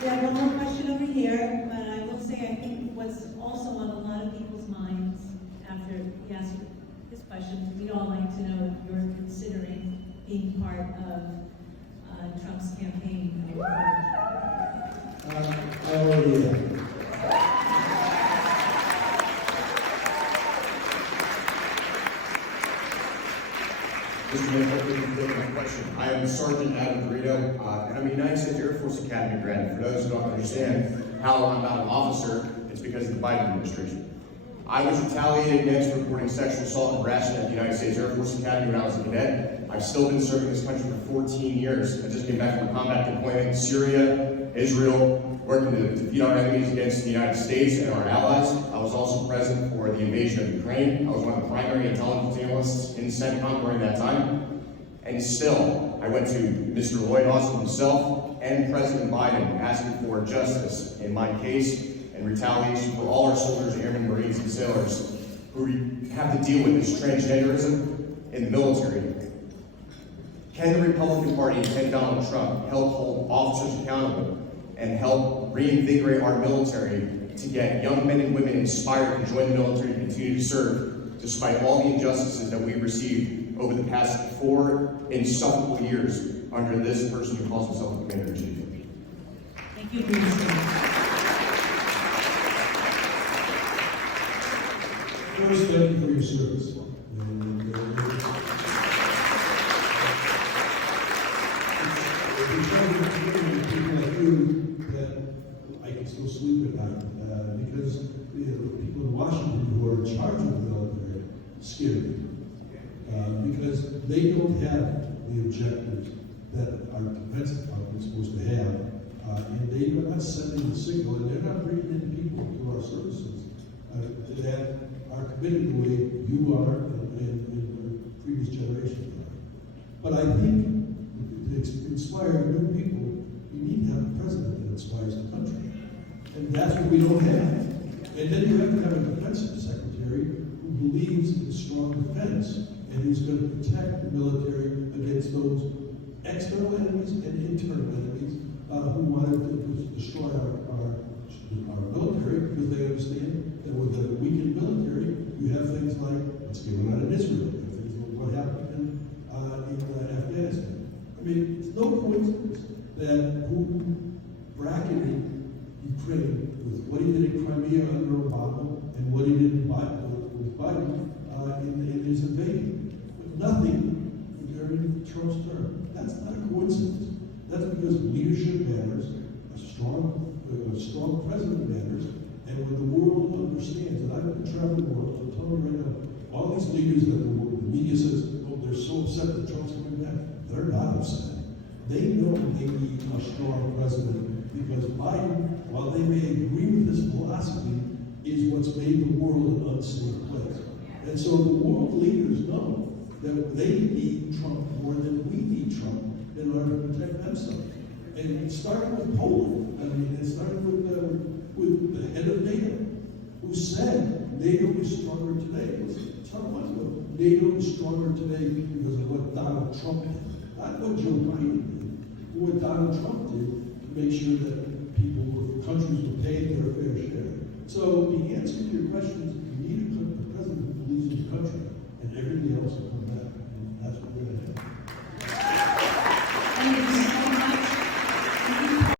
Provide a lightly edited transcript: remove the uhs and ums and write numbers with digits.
We have one more question over here, but I will say I think what's also on a lot of people's minds after he asked his question, we'd all like to know if you're considering being part of Trump's campaign. I already am. Mr. Manafort, thank you for taking my question. I am Sergeant Adam Garrido, and I'm a United States Air Force Academy grad. For those who don't understand how I'm not an officer, it's because of the Biden administration. I was retaliated against for reporting sexual assault and harassment at the United States Air Force Academy when I was a cadet. I've still been serving this country for 14 years. I just came back from a combat deployment in Syria, Israel, working to defeat our enemies against the United States and our allies. I was also present for the invasion of Ukraine. I was one of the primary intelligence analysts in CENTCOM during that time. And still, I went to Mr. Lloyd Austin himself and President Biden asking for justice in my case and retaliation for all our soldiers, airmen, Marines, and sailors who have to deal with this transgenderism in the military. Can the Republican Party and can Donald Trump help hold officers accountable and help reinvigorate our military to get young men and women inspired to join the military and continue to serve despite all the injustices that we've received over the past 4 insufferable years under this person who calls himself a commander-in-chief? Thank you for your service. First, thank you for your service. People like you that I can still sleep at night because the people in Washington who are in charge of the military scare me because they don't have the objectives that our defense department is supposed to have, and they are not sending the signal, and they're not bringing in people to our services that are committed the way you are and the previous generation are. But I think to inspire new people, you need to have a president that inspires the country. And that's what we don't have. And then you have to have a defense secretary who believes in strong defense and who's going to protect the military against those external enemies and internal enemies who want to destroy our military, because they understand that with a weakened military, you have things like what's going on in Israel, you have things like what happened in Afghanistan. I mean, it's no coincidence that Putin bracketed Ukraine with what he did in Crimea under Obama and what he did with Biden in his invasion. But nothing during Trump's term. That's not a coincidence. That's because leadership matters, a strong president matters, and when the world understands, and I've been traveling the world, I'm telling you right now, all these leaders that the media says, oh, they're so upset that Trump's coming back. They're not upset. They know they need a strong president because Biden, while they may agree with his philosophy, is what's made the world an unsafe place. And so the world leaders know that they need Trump more than we need Trump in order to protect themselves. And it started with Poland. I mean, it started with the head of NATO, who said NATO is stronger today. Tell them what, NATO is stronger today because of what Donald Trump did. Not what Joe Biden did, but what Donald Trump did to make sure that countries were paid their fair share. So the answer to your question is you need a president who believes in the country, and everything else will come back. And that's what we're going to have.